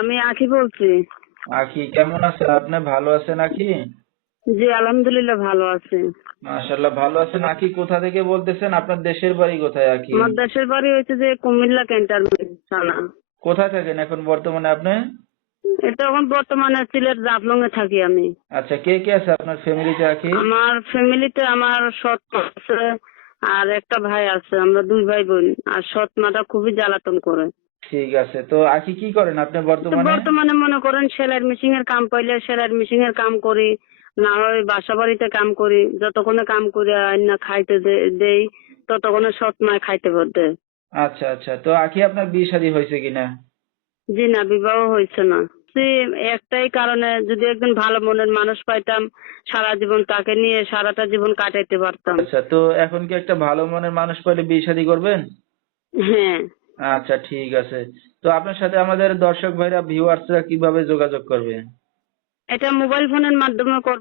আমি আখি বলছি। আখি কেমন আছেন আপনি? ভালো আছেন আখি? জি আলহামদুলিল্লাহ ভালো আছি। মাশাআল্লাহ ভালো আছেন আখি। কোথা থেকে বলতেছেন? আপনার দেশের বাড়ি কোথায় আখি? আমার দেশের বাড়ি হয়েছে যে কুমিল্লা ক্যান্টনমেন্ট থানা। কোথায় থাকেন এখন বর্তমানে আপনি? এটা এখন বর্তমানে সিলেট জাফলং এ থাকি আমি। আচ্ছা, কে কে আছে আপনার ফ্যামিলিতে আখি? আমার ফ্যামিলিতে আমার সৎ মা আছে আর একটা ভাই আছে, আমরা দুই ভাই বোন। আর সৎ মাটা খুবই জ্বালাতন করে। ঠিক আছে, তো আখি কি করেন আপনি তো বর্তমানে? বর্তমানে মনে করেন সেলাইয়ের মেশিন এর কাম পাইলে সেলাইয়ের মেশিন এর কাম করি, না হয় বাসা বাড়িতে কাম করি। যতক্ষণে কাম করে না খাইতে দেই ততক্ষণে সৎ মায় খাইতে দেয়। আচ্ছা আচ্ছা, তো আখি আপনার বিয়ে শাদী হয়েছে কিনা? জি না, বিবাহ হয়েছে না। সে একটাই কারণে, যদি একজন ভালো মনের মানুষ পাইতাম সারা জীবন তাকে নিয়ে সারাটা জীবন কাটাইতে পারতাম। আচ্ছা, তো এখন কি একটা ভালো মনের মানুষ পেলে বিয়ে শাদী করবেন? হ্যাঁ। আচ্ছা ঠিক আছে। তো আপনার সাথে আমাদের দর্শক ভাইরা ভিউয়ার্সরা কিভাবে যোগাযোগ করবে? এটা মোবাইল ফোনের মাধ্যমে